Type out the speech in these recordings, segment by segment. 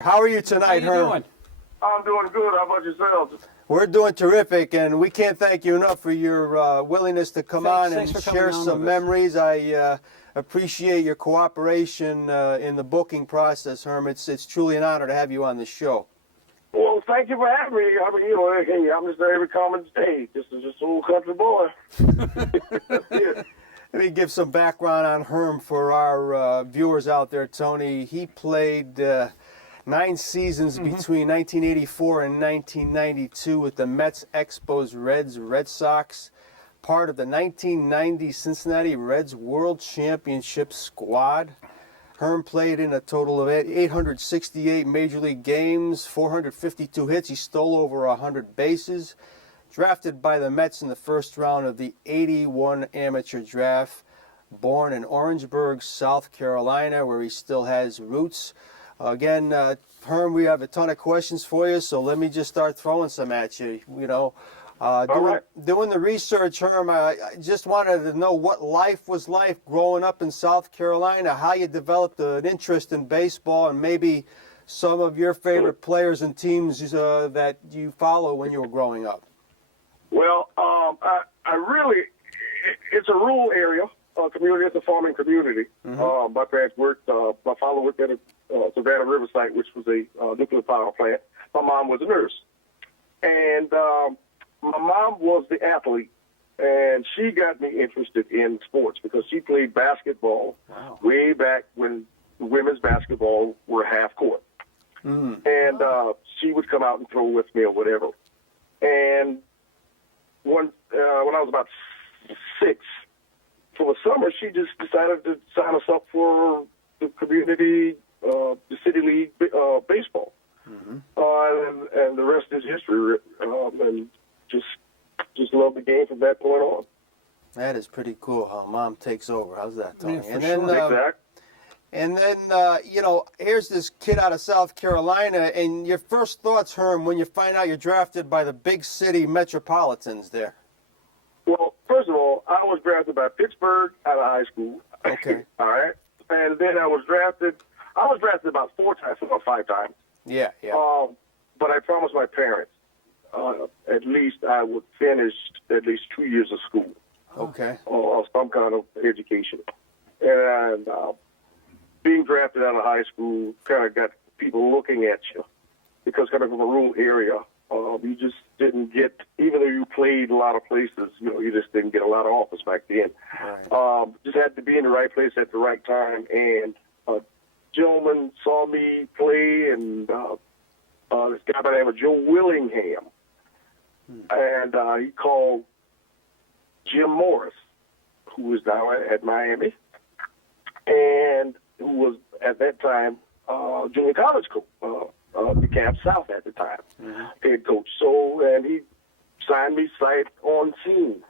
How are you tonight, How you Herm? doing? I'm doing good. How about yourselves? We're doing terrific, and we can't thank you enough for your willingness to come on Thanks and for coming share on some with us. memories. I appreciate your cooperation in the booking process, Herm. It's truly an honor to have you on the show. Well, thank you for having me. I mean, hey, I'm just every common day. This is just a little country boy. That's it. Let me give some background on Herm for our viewers out there, Tony. He played 9 seasons between 1984 and 1992 with the Mets, Expos, Reds, Red Sox, part of the 1990 Cincinnati Reds World Championship squad. Herm played in a total of 868 Major League games, 452 hits. He stole over 100 bases. Drafted by the Mets in the first round of the 81 amateur draft. Born in Orangeburg, South Carolina, where he still has roots. Again, Herm, we have a ton of questions for you, so let me just start throwing some at you. Doing the research, Herm, I just wanted to know what life was like growing up in South Carolina, how you developed an interest in baseball, and maybe some of your favorite players and teams that you follow when you were growing up. Well, I really, it's a rural area, community. It's a farming community. My parents worked, my father worked at a Savannah River site, which was a nuclear power plant. My mom was a nurse. And my mom was the athlete, and she got me interested in sports because she played basketball way back when women's basketball were half court. And she would come out and throw with me or whatever. And when I was about 6, for the summer, she just decided to sign us up for the community, the city league baseball. And the rest is history. And just love the game from that point on. That is pretty cool how Mom takes over. How's that, Tony? Yeah, for and then, Exactly. And then, here's this kid out of South Carolina, and your first thoughts, Herm, when you find out you're drafted by the big city Metropolitans there. Well, first of all, I was drafted by Pittsburgh out of high school. Okay. All right. And then I was drafted about 4 times, or 5 times. Yeah. But I promised my parents at least I would finish at least 2 years of school. Okay. Or some kind of education. And being drafted out of high school kind of got people looking at you because coming from a rural area, you just didn't get, even though you played a lot of places, you just didn't get a lot of offers back then. Right. Just had to be in the right place at the right time. And a gentleman saw me play, and this guy by the name of Joe Willingham. And he called Jim Morris, who was now at Miami, and who was at that time junior college coach, DeKalb South at the time, head coach. So, and he signed me sight on scene.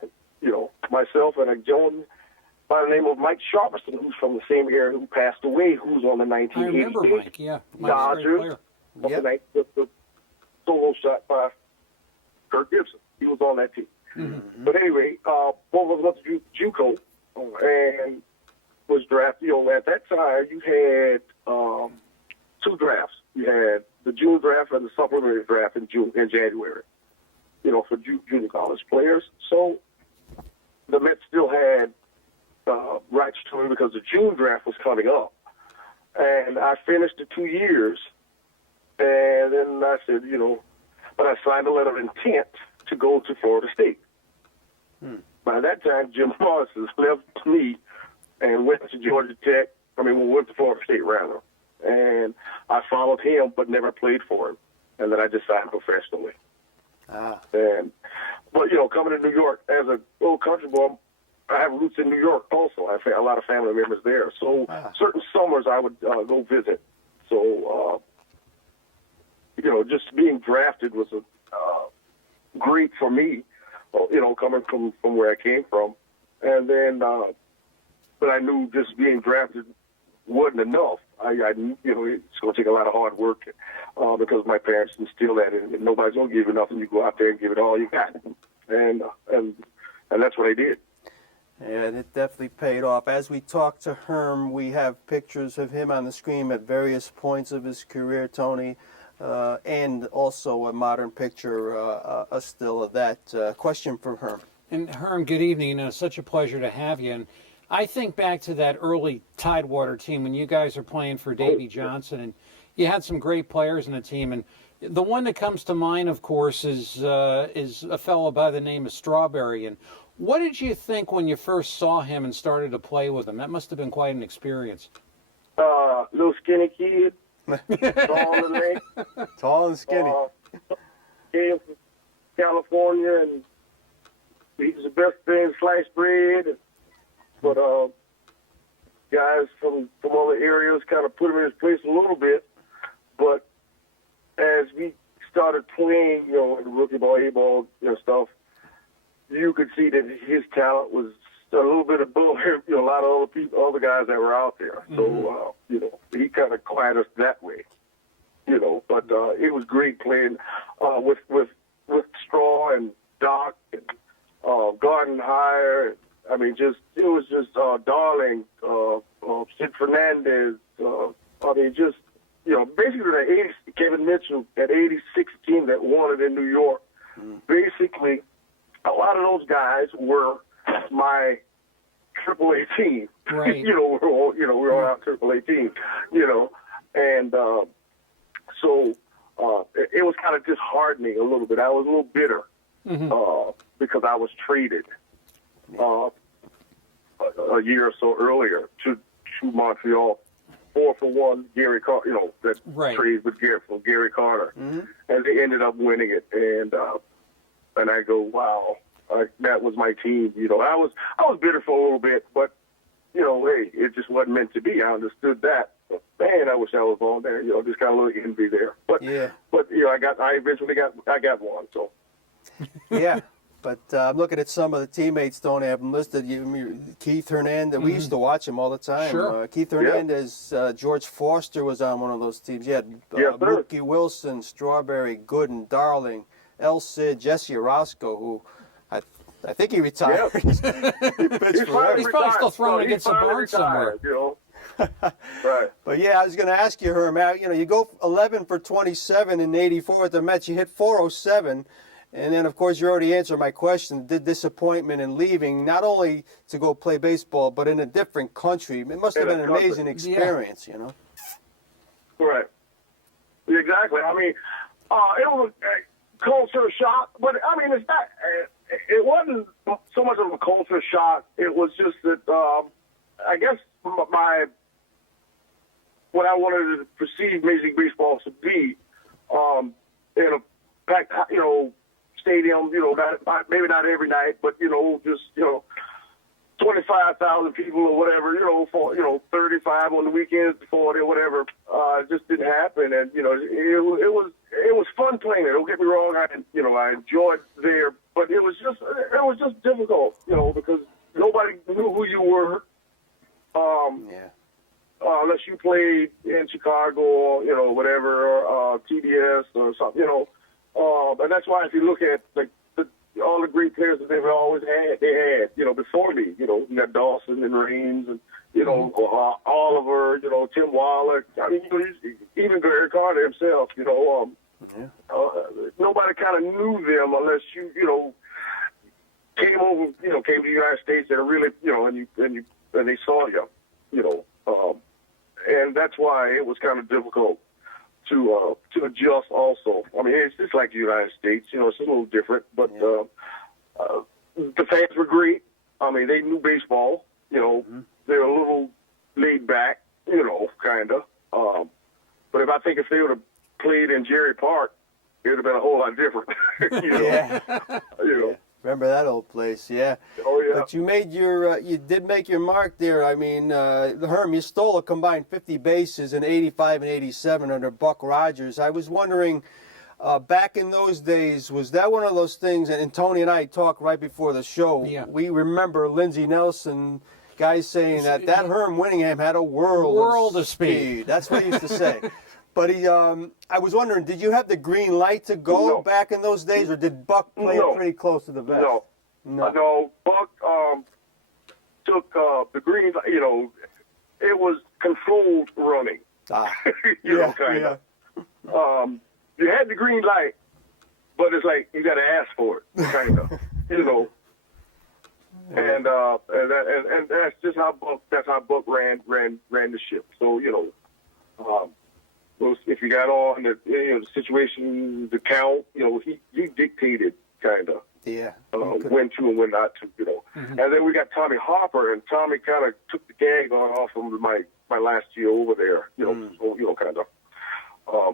Myself and a gentleman by the name of Mike Sharperson, who's from the same area, who passed away, who's on the I 1988 remember Mike, yeah. Mike's a great Dodgers. player. The solo shot by Kirk Gibson. He was on that team. But anyway, both of us went to JUCO and was drafted. At that time, you had 2 drafts. You had the June draft and the supplementary draft in January, for junior college players. So the Mets still had rights to him because the June draft was coming up. And I finished the 2 years. And then I said, but I signed a letter of intent to go to Florida State. By that time, Jim Morris has left me and went to Georgia Tech. Went to Florida State, rather. And I followed him, but never played for him. And then I just signed professionally. But coming to New York as a old country boy, I have roots in New York also. I have a lot of family members there. So certain summers I would go visit. So, just being drafted was great for me, coming from where I came from. And then, but I knew just being drafted wasn't enough. I knew, it's going to take a lot of hard work because my parents instilled that in. And nobody's going to give you nothing. You go out there and give it all you got. And that's what I did. Yeah, it definitely paid off. As we talk to Herm, we have pictures of him on the screen at various points of his career, Tony, and also a modern picture, a still of that. Question for Herm. And Herm, good evening. Such a pleasure to have you. And I think back to that early Tidewater team when you guys are playing for Davey Johnson, and you had some great players in the team. And the one that comes to mind, of course, is a fellow by the name of Strawberry. And what did you think when you first saw him and started to play with him? That must have been quite an experience. Little skinny kid, tall and late. Tall and skinny. Came from California, and he's the best thing, sliced bread. But guys from other areas kind of put him in his place a little bit. But as we started playing, in rookie ball, A-ball, stuff, you could see that his talent was a little bit above a lot of other guys that were out there. So, he kind of quieted us that way, But it was great playing with Straw and Doc and Garden Hire. I mean, it was just Darling, Sid Fernandez. Basically the 80s, Kevin Mitchell, that 86 team that won it in New York. Basically, a lot of those guys were my AAA team. Right. we're all our AAA team. And so it was kind of disheartening a little bit. I was a little bitter because I was traded a year or so earlier to Montreal. 4-for-1, Gary Carter, that trade with Gary Carter, and they ended up winning it. And I go, wow, that was my team. I was bitter for a little bit, but hey, it just wasn't meant to be. I understood that. But, man, I wish I was on there. Just got a little envy there. But I eventually got one. So Yeah. But I'm looking at some of the teammates, Tony, I have them listed. Keith Hernandez, we used to watch him all the time. Sure. Keith Hernandez, George Foster was on one of those teams. You had Mookie Wilson, Strawberry, Gooden, Darling, El Cid, Jesse Orozco, who I think he retired. Yeah. He's He's probably still throwing against the barn somewhere. Right. But yeah, I was going to ask you, Herm, you go 11 for 27 in '84 at the Mets. You hit 407. And then, of course, you already answered my question, the disappointment in leaving, not only to go play baseball, but in a different country. It must have been an amazing experience, Right. Exactly. I mean, it was a culture shock, but, I mean, it wasn't so much of a culture shock. It was just that, I guess, what I wanted to perceive Major League Baseball to be, in a packed, stadium, maybe not every night, but, just, 25,000 people or whatever, for, 35 on the weekends, 40 or whatever, just didn't happen. And, it was fun playing it. Don't get me wrong. I enjoyed there, but it was just difficult, because nobody knew who you were. Unless you played in Chicago or, whatever, or TBS or something, and that's why if you look at all the great players that they've always had, before me, you got Dawson and Raines and, Oliver, Tim Wallach. I mean, even Gary Carter himself, nobody kind of knew them unless you, came to the United States and really, and they saw you, and that's why it was kind of difficult to adjust also. I mean, it's just like the United States, it's a little different, but the fans were great. I mean, they knew baseball, they're a little laid back, kind of. But if they would have played in Jerry Park, it would have been a whole lot different, Remember that old place, yeah. Oh, yeah. But you did make your mark there. I mean, Herm, you stole a combined 50 bases in '85 and '87 under Buck Rogers. I was wondering, back in those days, was that one of those things, and Tony and I talked right before the show, we remember Lindsey Nelson, guys saying that Herm Winningham had a world of speed. That's what he used to say. But I was wondering, did you have the green light to go back in those days, or did Buck play it pretty close to the vest? No. Buck, took the green, it was controlled running. Kind of. You had the green light, but it's like you got to ask for it, kind of, And that's just how Buck ran the ship. So if you got on the situation, the count, he dictated kind of. Yeah. When to and when not to, And then we got Tommy Harper, and Tommy kind of took the gag off of my last year over there, so, kind of.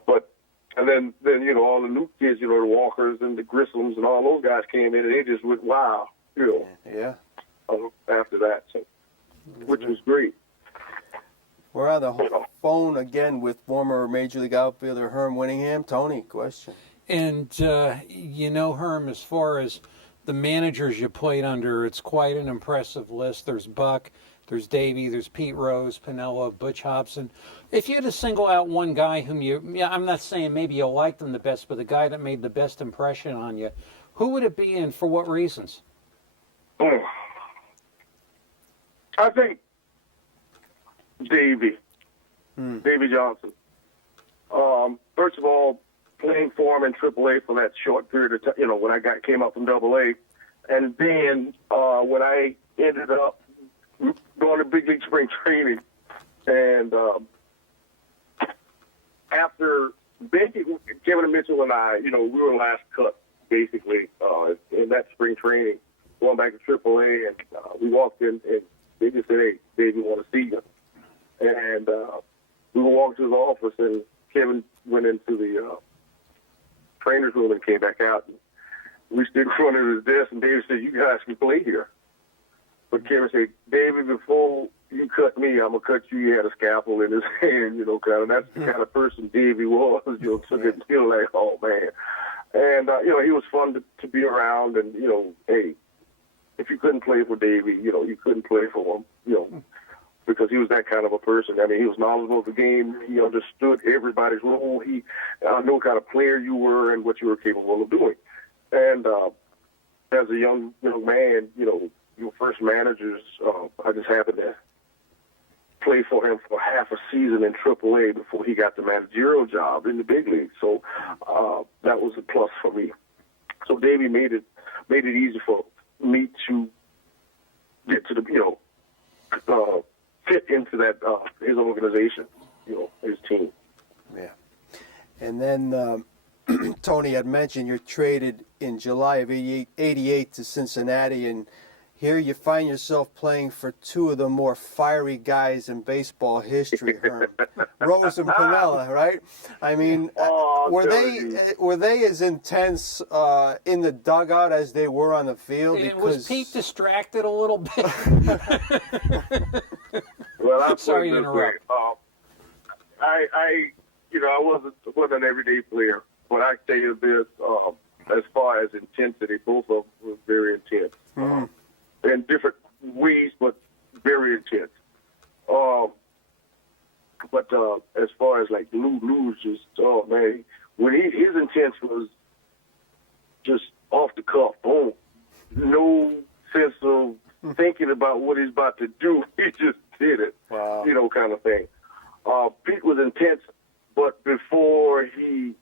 But and then all the new kids, the Walkers and the Grissams and all those guys came in, and they just went wow, Yeah. After that, so which was great. We're on the phone again with former Major League outfielder Herm Winningham. Tony, question. And, Herm, as far as the managers you played under, it's quite an impressive list. There's Buck, there's Davey, there's Pete Rose, Piniella, Butch Hobson. If you had to single out one guy whom I'm not saying maybe you liked him the best, but the guy that made the best impression on you, who would it be and for what reasons? I think Davey Johnson. First of all, playing for him in AAA for that short period of time, when I came up from AA, and then when I ended up going to big league spring training, and after Kevin Mitchell and I, we were last cut basically in that spring training, going back to AAA, and we walked in and they just said, "Hey, Dave, we want to see you," and we were walking to his office, and Kevin went into the trainer's room and came back out. And we stood in front of his desk, and David said, "You guys can play here." But Kevin said, "David, before you cut me, I'm going to cut you." He had a scalpel in his hand, kind of. That's the kind of person Davey was, so it feel like, oh, man. And, he was fun to be around, and, hey, if you couldn't play for Davey, you couldn't play for him, because he was that kind of a person. I mean, he was knowledgeable of the game. He understood everybody's role. He knew what kind of player you were and what you were capable of doing. And as a young man, your first managers, I just happened to play for him for half a season in AAA before he got the managerial job in the big league. So that was a plus for me. So Davey made it easy for me to get to the fit into that his organization, his team. Yeah. And then Tony had mentioned you're traded in July of '88 to Cincinnati, and here you find yourself playing for two of the more fiery guys in baseball history, Herm. Rose and Piniella, right? I mean, were they as intense in the dugout as they were on the field? Was Pete distracted a little bit? Well, I'm sorry to interrupt. I wasn't an everyday player, but I tell you this: as far as intensity, both of them were very intense. In different ways, but very intense. But as far as like Lou just, oh man, when his intense was just off the cuff, boom, no sense of thinking about what he's about to do. He just did it, wow. Kind of thing. Pete was intense, but before he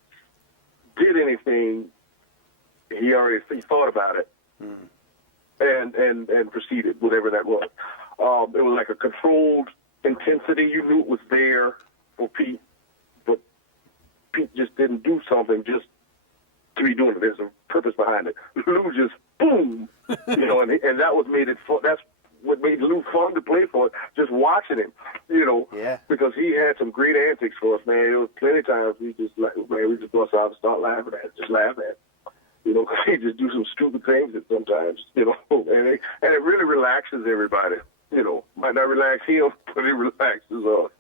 did anything, he thought about it. And proceeded, whatever that was. It was like a controlled intensity. You knew it was there for Pete, but Pete just didn't do something just to be doing it. There's a purpose behind it. Lou just boom, and that was made it fun. That's what made Lou fun to play for. Just watching him, Yeah. because he had some great antics for us, man. There was plenty of times we just bust out and start laughing at it, just laugh at it. He just do some stupid things sometimes, and it really relaxes everybody. Might not relax him, but it relaxes us,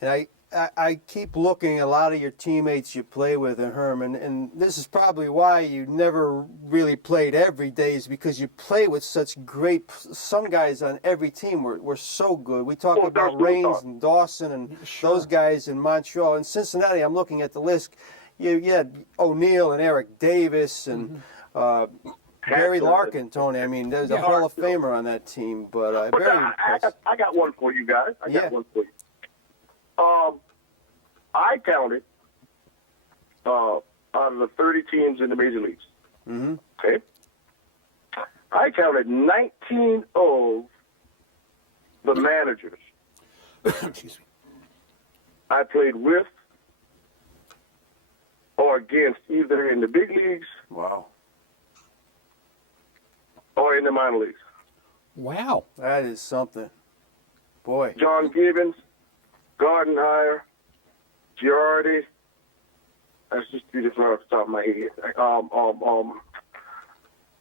And I keep looking at a lot of your teammates you play with, and Herman, and this is probably why you never really played every day, is because you play with such some guys on every team were so good. We talk about Raines and Dawson and those guys in Montreal. In Cincinnati, I'm looking at the list. You had O'Neill and Eric Davis and Barry Larkin, Tony. I mean, there's a Hall of Famer on that team, but very impressive. I got one for you guys. I got Yeah. one for you. I counted out of the 30 teams in the major leagues. Mm-hmm. Okay. I counted 19 of the managers Excuse me. I played with or against, either in the big leagues Wow. or in the minor leagues. Wow. That is something. Boy. John Gibbons, Gardenhire, Girardi. That's just three just right off the top of my head.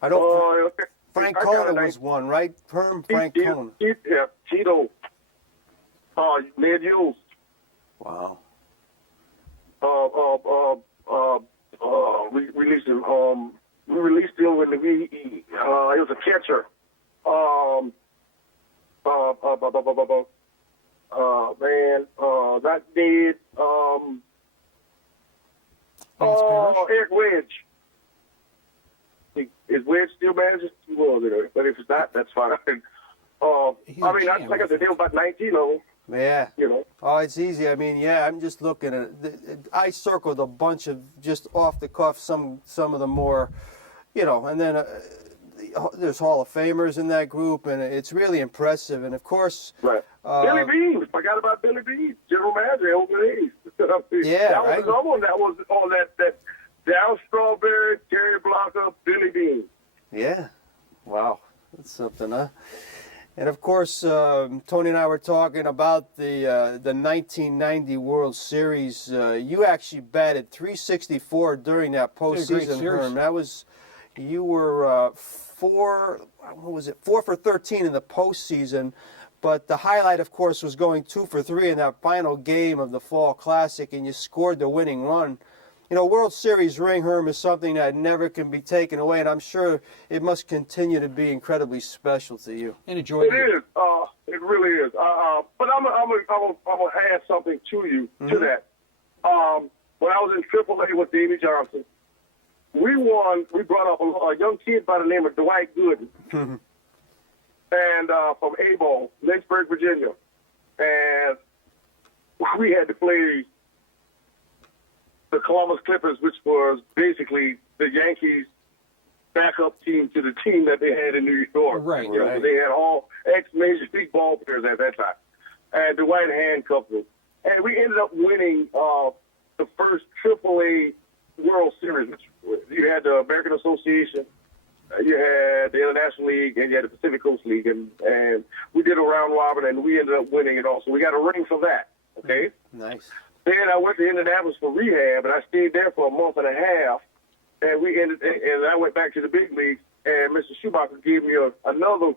I don't. Okay. Frank I got Kona a was one, right? Herm Frank Kona. Yeah, Tito. Ned Hughes. Wow. We released him. We released him when he was a catcher. Not dead. Eric Wedge. Is Wedge still manager? Well, but if it's not, that's fine. He's I a mean, champ. like I said, there was about 19 of them. Yeah. You know. Oh, it's easy. I mean, yeah, I'm just looking at it. I circled a bunch of just off the cuff some of the more, and then there's Hall of Famers in that group, and it's really impressive. And of course, Right. Billy Bean. Forgot about Billy Bean, general manager, Oakland A's. Yeah, that was right. another one that was on that Down Strawberry, Terry Blocker, Billy Bean. Yeah. Wow. That's something, huh? And of course, Tony and I were talking about the 1990 World Series. You actually batted .364 during that postseason, series. Herm. You were 4 for 13 in the postseason. But the highlight, of course, was going 2 for 3 in that final game of the Fall Classic, and you scored the winning run. World Series ring, Herm, is something that never can be taken away, and I'm sure it must continue to be incredibly special to you. And enjoy It is. It really is. But I'm gonna add something to you to that. When I was in AAA with Davey Johnson, we brought up a young kid by the name of Dwight Gooden. And from A-Ball, Lynchburg, Virginia. And we had to play the Columbus Clippers, which was basically the Yankees' backup team to the team that they had in New York. Right. So they had all ex-Major League ball players at that time. And Dwight handcuffed them. And we ended up winning the first AAA World Series. You had the American Association, you had the International League, and you had the Pacific Coast League, and we did a round robin, and we ended up winning it all. So we got a ring for that. Okay. Nice. Then I went to Indianapolis for rehab, and I stayed there for a month and a half, and and I went back to the big leagues, and Mr. Schumacher gave me another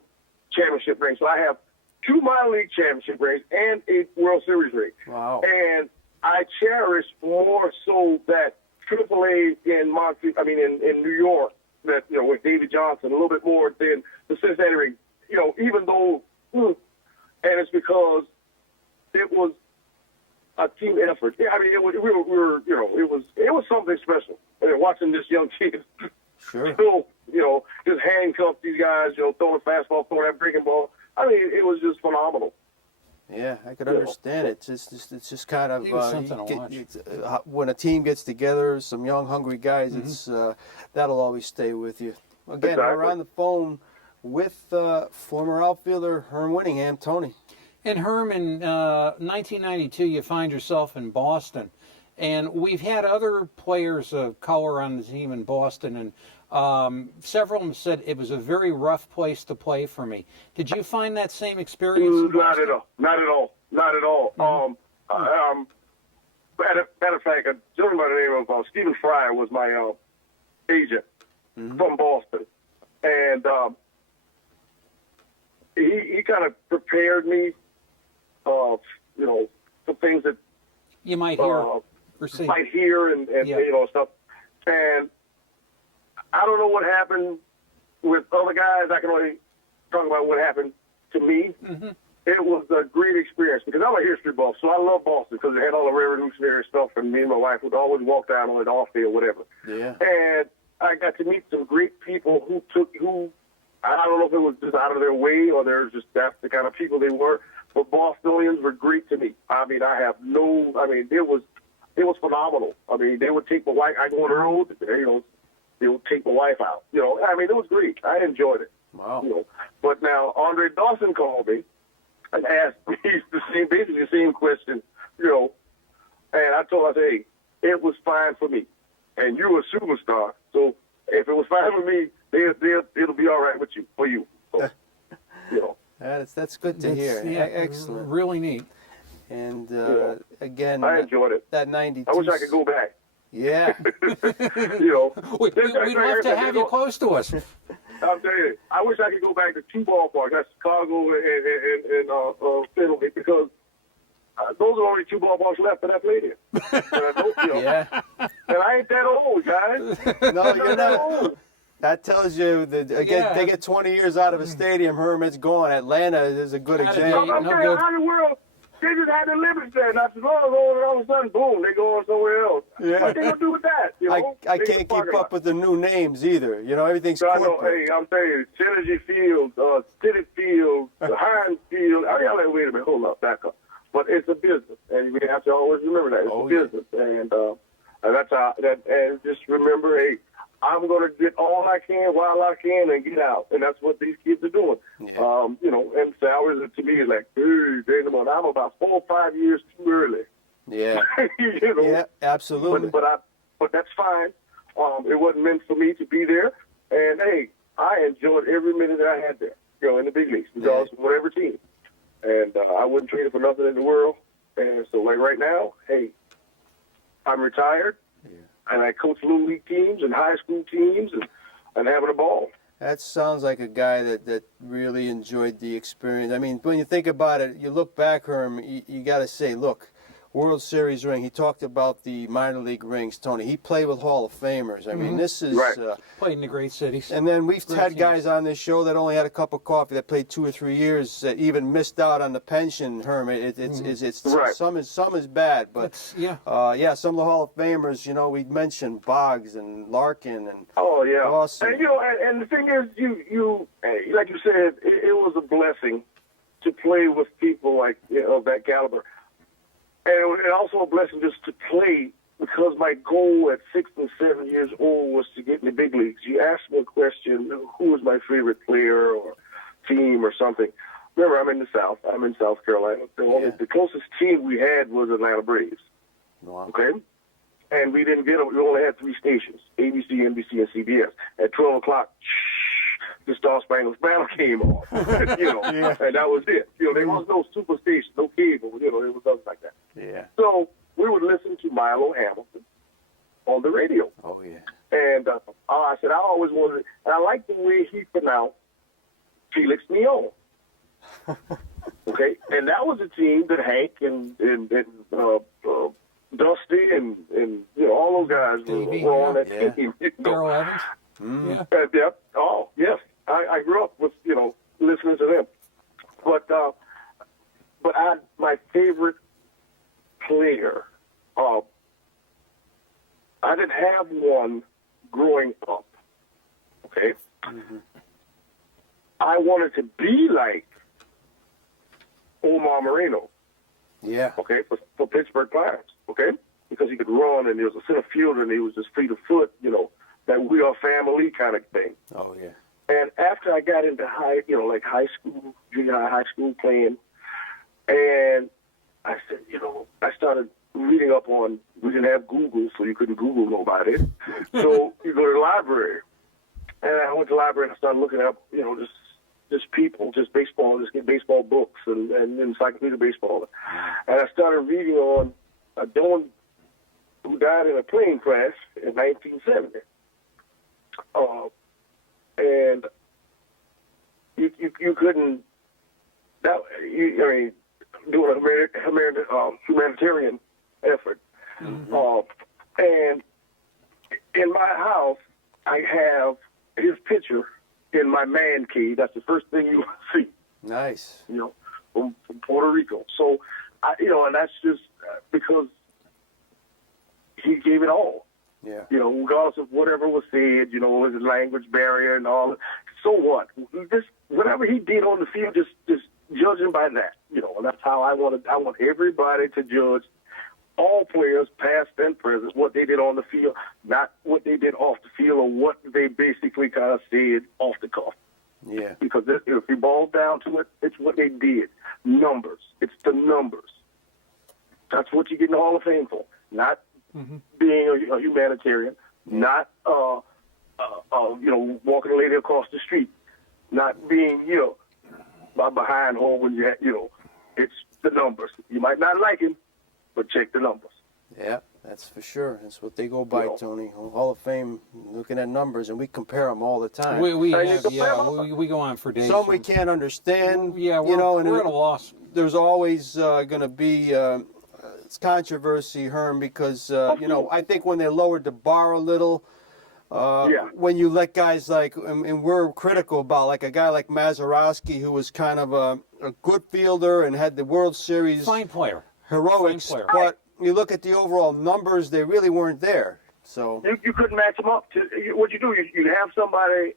championship ring. So I have 2 minor league championship rings and a World Series ring. Wow. And I cherish more so that AAA in New York, that with Davey Johnson, a little bit more than the Cincinnati ring. Even though, and it's because it was a team effort. Yeah, I mean, it was something special. And watching this young kid Sure. still, just handcuff these guys, throwing a fastball, throwing that breaking ball. I mean, it was just phenomenal. Yeah, I could understand it. It's just kind of It was something to watch. When a team gets together, some young, hungry guys. It's that'll always stay with you. Again, Exactly. we're on the phone with former outfielder Herm Winningham, Tony. And Herm, in 1992, you find yourself in Boston. And we've had other players of color on the team in Boston, and several of them said it was a very rough place to play for me. Did you find that same experience in Not Boston? at all. Not at all. Not at all. Matter of fact, a gentleman by the name of Stephen Fryer was my agent from Boston, and he kind of prepared me, for things that You might hear or see. might hear and Yeah. stuff. And I don't know what happened with other guys. I can only talk about what happened to me. It was a great experience because I'm a history buff, so I love Boston because it had all the revolutionary stuff, and me and my wife would always walk down on the off field, whatever. Yeah. And I got to meet some great people who I don't know if it was just out of their way or they're just that's the kind of people they were, but Bostonians were great to me. I mean, it was phenomenal. I mean, they would take my wife. I go on the road, they would take my wife out. I mean, it was great. I enjoyed it. Wow. But now Andre Dawson called me and asked me basically the same question, and I told him, I said, hey, it was fine for me, and you're a superstar, so if it was fine with me, it'll be all right for you. So, That's good to hear. Yeah, Excellent. Really neat. And again, I enjoyed it. That 92. I wish I could go back. Yeah. We'd love to have you close to us. I'll tell you, I wish I could go back to two ballparks. That's Chicago and Fenway, because those are only two ballparks left that I played in. Yeah. And I ain't that old, guys. No, you're not old. That tells you that again, they get 20 years out of a stadium, Herm, it's gone. Atlanta is a good example. I'm saying, how in the world, they just had the limits there. Not as long as all of a sudden, boom, they go on somewhere else. Yeah. What they gonna do with that? I can't keep up with the new names either. Everything's corporate. Hey, I'm saying Synergy Field, City Field, Heinz Field. Wait a minute, hold up, back up. But it's a business, and we have to always remember that it's a business, and that's how. And just remember, hey, I'm going to get all I can while I can and get out, and that's what these kids are doing. Yeah. And salaries to me is like, I'm about 4 or 5 years too early. Yeah. Yeah, absolutely. But that's fine. It wasn't meant for me to be there, and hey, I enjoyed every minute that I had there, in the big leagues, because whatever team. And I wouldn't trade it for nothing in the world. And so, like right now, hey, I'm retired, and I coach little league teams and high school teams, and having a ball. That sounds like a guy that really enjoyed the experience. I mean, when you think about it, you look back, Herm, you got to say, look, World Series ring. He talked about the minor league rings, Tony. He played with Hall of Famers. I mean, this is... played in the great cities. And then we've had guys on this show that only had a cup of coffee that played 2 or 3 years that even missed out on the pension, Herm. Some is bad, but some of the Hall of Famers, we mentioned Boggs and Larkin and Dawson. And and the thing is, you like you said, it was a blessing to play with people like of that caliber. And it was also a blessing just to play, because my goal at 6 and 7 years old was to get in the big leagues. You asked me a question, who was my favorite player or team or something. Remember, I'm in the South. I'm in South Carolina. The closest team we had was Atlanta Braves. Wow. Okay? And we didn't we only had 3 stations, ABC, NBC, and CBS. At 12 o'clock, the Star Spangled Banner came on, and that was it. There was no super station, no cable, it was nothing like that. Yeah. So we would listen to Milo Hamilton on the radio. Oh, yeah. And I said, I always wanted, and I liked the way he pronounced Felix Neon. Okay? And that was a team that Hank and Dusty and all those guys were on that team. Darrell Evans. Yep. Oh, yes. I grew up with, listening to them. But my favorite player, I didn't have one growing up. Okay? Mm-hmm. I wanted to be like Omar Moreno. Yeah. Okay, for Pittsburgh Pirates. Okay? Because he could run, and he was a center fielder, and he was just fleet of foot, that we are family kind of thing. Oh, yeah. And after I got into high school, junior high school playing, and I said, I started reading up on, we didn't have Google, so you couldn't Google nobody. So you go to the library. And I went to the library and I started looking up, just people, just baseball, just get baseball books and encyclopedia baseball. And I started reading on a Don who died in a plane crash in 1970. And you couldn't, doing a humanitarian effort. Mm-hmm. And in my house, I have his picture in my man cave. That's the first thing you see. Nice. From Puerto Rico. So, and that's just because he gave it all. Yeah. You know, regardless of whatever was said, you know, his language barrier and all. So what? Just whatever he did on the field, just judge him by that. You know, and that's how I want everybody to judge all players, past and present, what they did on the field, not what they did off the field or what they basically kind of said off the cuff. Yeah. Because if you boil down to it, it's what they did. Numbers. It's the numbers. That's what you get in the Hall of Fame for. Not being a humanitarian, not you know, walking a lady across the street, not being, you know, behind home when you know, it's the numbers. You might not like him, but check the numbers. Yeah, that's for sure. That's what they go by, You know. Tony. Hall of Fame, looking at numbers, and we compare them all the time. We go on for days. Some we can't understand. Yeah, you know, and we're at a loss. there's always going to be it's controversy, Herm, because you know, I think when they lowered the bar a little, when you let guys like, and we're critical about like a guy like Mazeroski, who was kind of a good fielder and had the World Series Fine player. heroics, Fine player. but you look at the overall numbers, they really weren't there. So You couldn't match them up. What you do, you have somebody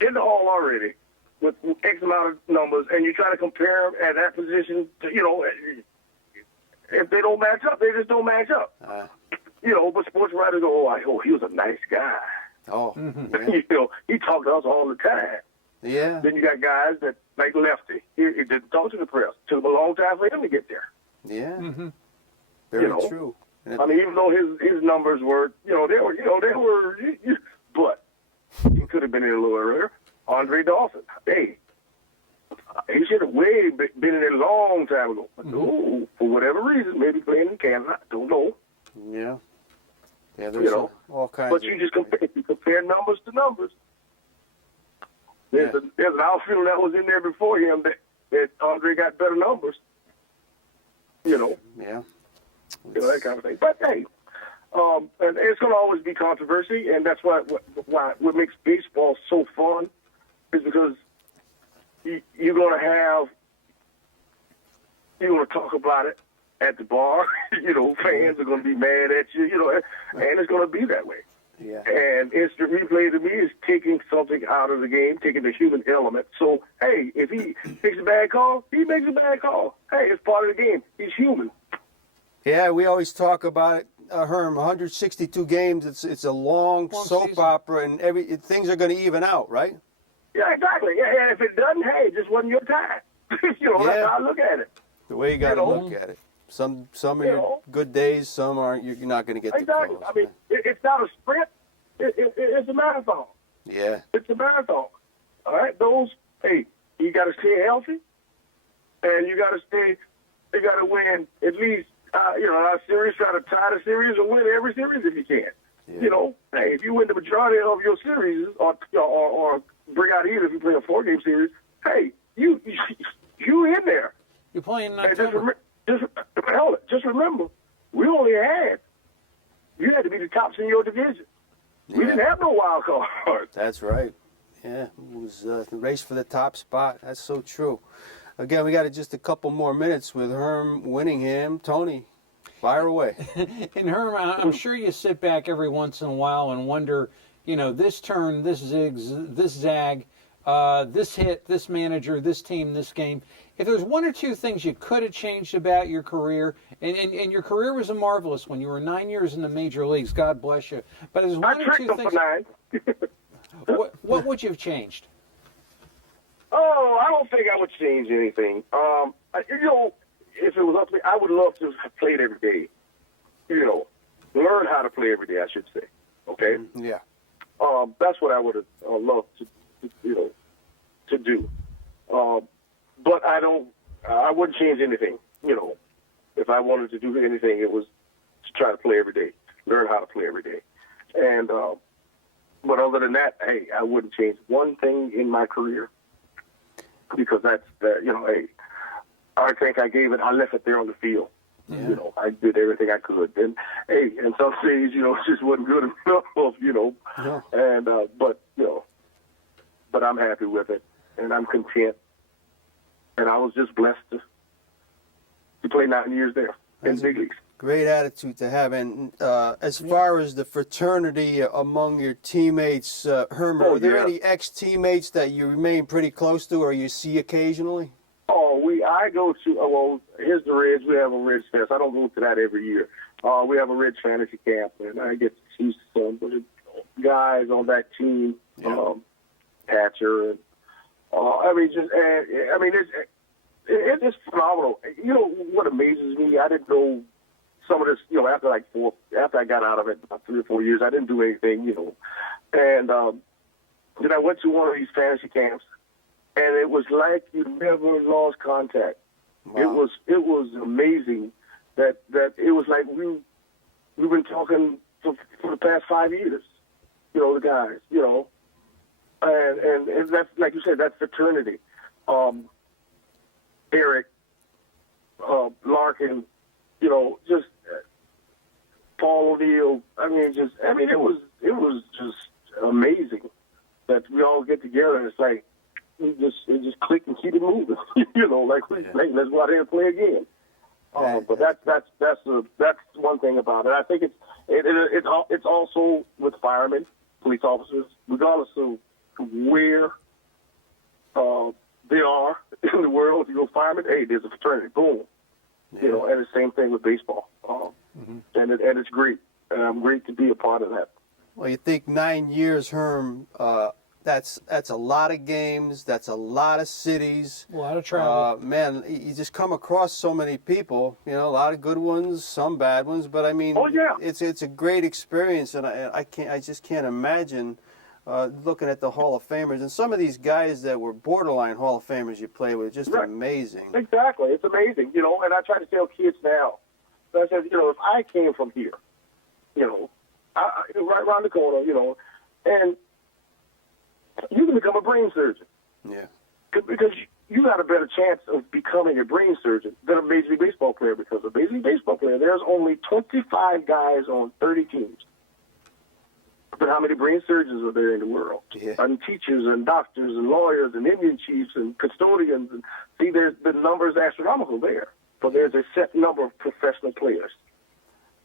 in the Hall already with X amount of numbers, and you try to compare them at that position to, you know, if they don't match up, they just don't match up. You know, but sports writers go, oh, he was a nice guy. yeah. You know, he talked to us all the time. Yeah. Then you got guys that, like Lefty, he didn't talk to the press. Took him a long time for him to get there. Yeah. Very You know, true. I mean, even though his numbers were, they were, but he could have been in a little earlier. Andre Dawson, hey, he should have been in it a long time ago. But no, for whatever reason, maybe playing in Canada, I don't know. Yeah. Yeah, there's all kinds But of... you just compare numbers to numbers. There's an outfielder that was in there before him that Andre got better numbers. You know. Yeah. That kind of thing. But hey, and it's going to always be controversy, and that's what makes baseball so fun is because you're going to talk about it at the bar. You know, fans are going to be mad at you. You know, and it's going to be that way. Yeah. And instant replay to me is taking something out of the game, taking the human element. So hey, if he makes a bad call, he makes a bad call. Hey, it's part of the game. He's human. Yeah, we always talk about it, Herm. 162 games. It's a long soap season. opera, and things are going to even out, right? Yeah, exactly. Yeah, and if it doesn't, hey, it just wasn't your time. That's how I look at it. The way you got to look at it. Some are your good days. Some aren't. You're not going to get Exactly. the calls. I mean, it's not a sprint. It's a marathon. Yeah. It's a marathon. All right. Hey, you got to stay healthy, and you got to win at least. Our series, try to tie the series or win every series if you can. Yeah. You know, hey, if you win the majority of your series, or bring out either if you play a 4-game series, hey, you in there. You're playing in Hey, October. just remember, you had to be the tops in your division. We didn't have no wild cards. That's right. Yeah, it was the race for the top spot. That's so true. Again, we got just a couple more minutes with Herm Winningham. Tony, fire away. And Herm, I'm sure you sit back every once in a while and wonder, this turn, this zag, this hit, this manager, this team, this game. If there's one or two things you could have changed about your career, and your career was a marvelous one. You were 9 years in the major leagues. God bless you. But there's one or two things. For 9. What would you have changed? Oh, I don't think I would change anything. If it was up to me, I would love to have played every day. Learn how to play every day, I should say. Okay? Yeah. That's what I would have loved to do. But I wouldn't change anything. If I wanted to do anything, it was to try to play every day, learn how to play every day. And, but other than that, hey, I wouldn't change one thing in my career. Because hey, I think I left it there on the field. Yeah. I did everything I could. And hey, in some stages, it just wasn't good enough, No. And but I'm happy with it, and I'm content. And I was just blessed to play 9 years there. in big leagues. Great attitude to have. And as far as the fraternity among your teammates, Herm, are there any ex-teammates that you remain pretty close to or you see occasionally? Oh, I go to, well, here's the Reds. We have a Reds Fest. I don't go to that every year. We have a Reds fantasy camp, and I get to see some of the guys on that team, Hatcher. It's phenomenal. You know what amazes me? I didn't know some of this, after I got out of it, about 3 or 4 years, I didn't do anything, And then I went to one of these fantasy camps, and it was like you never lost contact. Wow. It was amazing that it was like we've been talking for the past 5 years, the guys, and that's, like you said, that's fraternity. Eric, Larkin, just Paul O'Neill. It was just amazing that we all get together and it's like it just click and keep it moving. Let's go out there and play again. But that's one thing about it. I think it's also with firemen, police officers, regardless of where they are in the world. If you go fireman, hey, there's a fraternity, boom. And the same thing with baseball. And it's great. And I'm great to be a part of that. Well, you think 9 years, Herm, that's a lot of games, that's a lot of cities. A lot of travel. Man, you just come across so many people, a lot of good ones, some bad ones, but it's a great experience, and I just can't imagine looking at the Hall of Famers, and some of these guys that were borderline Hall of Famers you play with, just amazing. Exactly, it's amazing, and I try to tell kids now. So I said, if I came from here, right around the corner, and you can become a brain surgeon. Yeah. Because you got a better chance of becoming a brain surgeon than a Major League Baseball player, because a Major League Baseball player, there's only 25 guys on 30 teams. But how many brain surgeons are there in the world? Yeah. And teachers and doctors and lawyers and Indian chiefs and custodians. And see, the numbers are astronomical there. But there's a set number of professional players.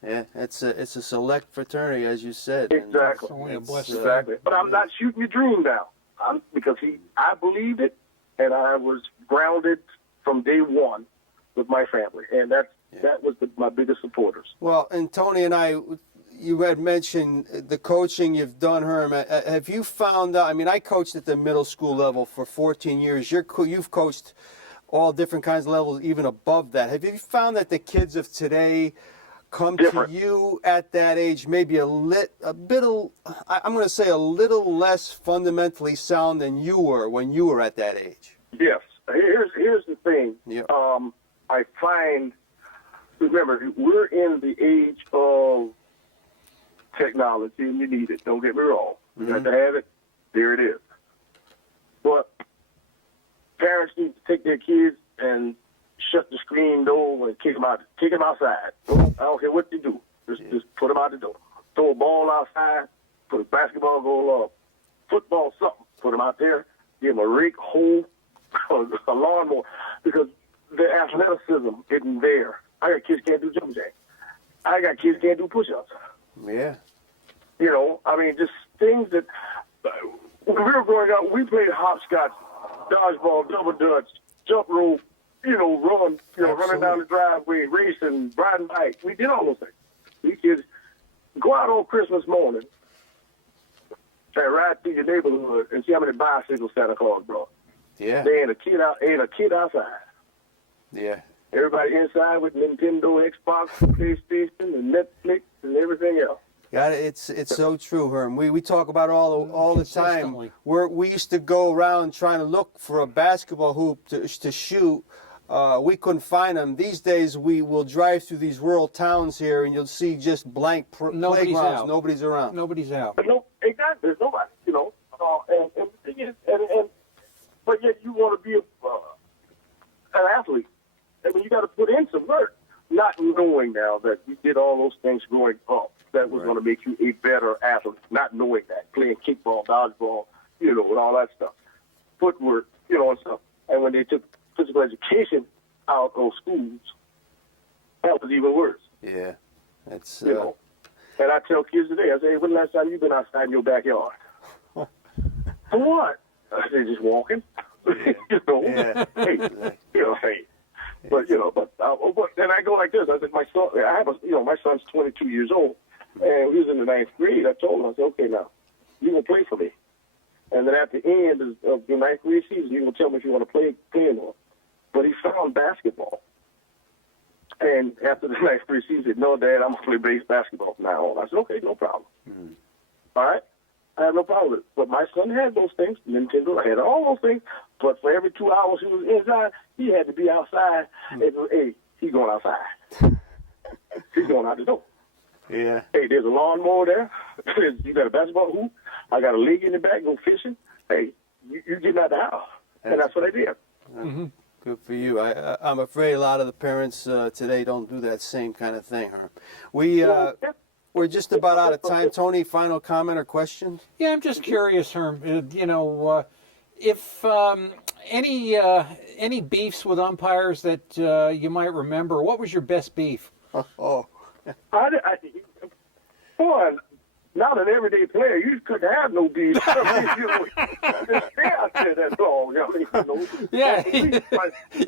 Yeah, it's a select fraternity, as you said. Exactly. Exactly. But I'm not shooting your dream now. Because I believed it, and I was grounded from day one with my family. And that was my biggest supporters. Well, and Tony and I, you had mentioned the coaching you've done, Herm. Have you found out? I coached at the middle school level for 14 years. You've coached all different kinds of levels, even above that. Have you found that the kids of today come to you at that age maybe I'm going to say a little less fundamentally sound than you were when you were at that age? Yes. Here's the thing. Yep. I find, remember, we're in the age of technology, and you need it. Don't get me wrong. You got to have it. There it is. But parents need to take their kids and shut the screen door and kick them outside. I don't care what they do. Just put them out the door. Throw a ball outside, put a basketball goal up, football, something. Put them out there, give them a rake, hole, a lawnmower, because the athleticism isn't there. I got kids can't do jumping jacks. I got kids can't do push-ups. Yeah. Just things that when we were growing up, we played hopscotch, dodgeball, double dutch, jump rope, running down the driveway, racing, riding bike. We did all those things. We kids go out on Christmas morning and ride through your neighborhood and see how many bicycles Santa Claus brought. Yeah. There ain't a kid outside. Yeah. Everybody inside with Nintendo, Xbox, PlayStation, and Netflix, and everything else. God, it's so true, Herm. We talk about it all the time. We used to go around trying to look for a basketball hoop to shoot. We couldn't find them. These days, we will drive through these rural towns here, and you'll see just blank playgrounds. Out. Nobody's around. Nobody's out. No, exactly. There's nobody, And the thing is, but yet you want to be an athlete. You got to put in some work, not knowing now that you did all those things growing up that was going to make you a better athlete, not knowing that, playing kickball, dodgeball, and all that stuff, footwork, and stuff. And when they took physical education out of schools, That was even worse. Yeah. That's You know. And I tell kids today, I say, hey, when the last time you been outside in your backyard? For what? I say, just walking. You know, Yeah. hey, you know, hey. But you know, but then I go like this. I said, my son, my son's 22 years old, and he was in the 9th grade. I told him, I said, okay, now you gonna play for me, and then at the end of the 9th grade season, you gonna tell me if you want to play anymore. But he found basketball, and after the 9th grade season, he said, no, Dad, I'm gonna play basketball from now on. I said, okay, no problem. Mm-hmm. All right. I have no problem with it. But my son had those things. Nintendo had all those things. But for every 2 hours he was inside, he had to be outside. And, hey, he's going outside. He's going out the door. Yeah. Hey, there's a lawnmower there. You got a basketball hoop. I got a lake in the back. Go fishing. Hey, you getting out the house. And that's what I did. Mm-hmm. Good for you. I'm afraid a lot of the parents today don't do that same kind of thing, Herm. We're just about out of time. Tony, final comment or question? Yeah, I'm just curious, Herm. If any beefs with umpires that you might remember, what was your best beef? Oh. Boy, not an everyday player. You just couldn't have no beef. That's all. Yeah, you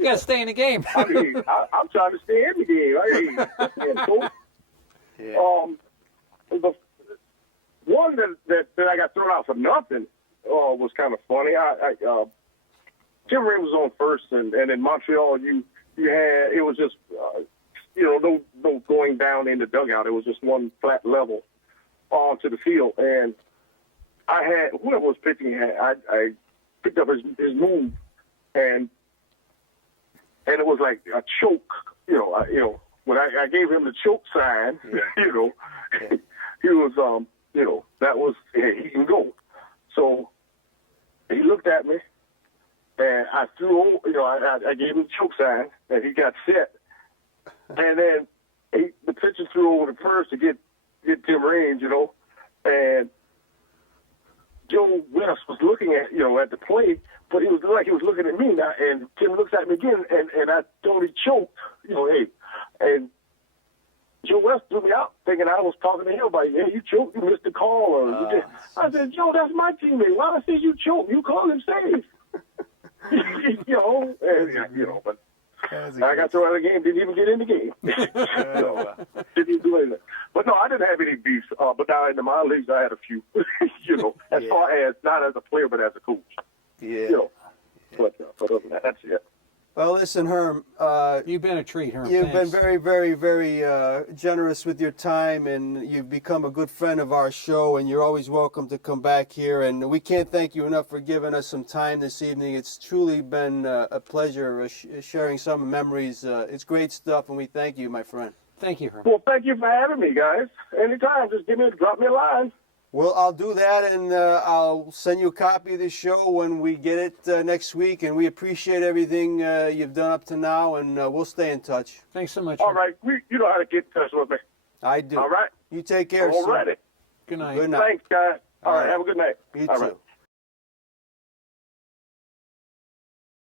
got to stay in the game. I mean, I'm trying to stay in the game. Yeah. The one that I got thrown out for nothing was kind of funny. Tim Ray was on first, and in Montreal, you had, it was just no going down in the dugout. It was just one flat level onto the field, and I had, whoever was pitching, I picked up his move, and it was like a choke. When I gave him the choke sign, Yeah. he was, that was, he can go. So he looked at me, and I threw, I gave him the choke sign, and he got set. And then the pitcher threw over to first to get Tim Raines, and Joe West was looking at the plate, but he was like he was looking at me now, and Tim looks at me again, and I totally choked, and Joe West threw me out thinking I was talking to him about, hey, you choked, you missed the call. Or you did. I said, Joe, that's my teammate. Why I say you choked? You called him safe. But I got thrown out of the game, didn't even get in the game. Didn't even do anything. But no, I didn't have any beefs. But now in the minor leagues, I had a few, as far as, not as a player, but as a coach. Yeah. But other than that, that's it. Well, listen, Herm. You've been a treat, Herm. You've Thanks. been very, very, very generous with your time, and you've become a good friend of our show, and you're always welcome to come back here. And we can't thank you enough for giving us some time this evening. It's truly been a pleasure sharing some memories. It's great stuff, and we thank you, my friend. Thank you, Herm. Well, thank you for having me, guys. Anytime, just drop me a line. Well, I'll do that, and I'll send you a copy of the show when we get it next week. And we appreciate everything you've done up to now, and we'll stay in touch. Thanks so much. All Herm. right. You know how to get in touch with me. I do. All right. You take care, All sir. righty. Good night. Good night. Thanks, guys. All right. right. Have a good night. You All too. right.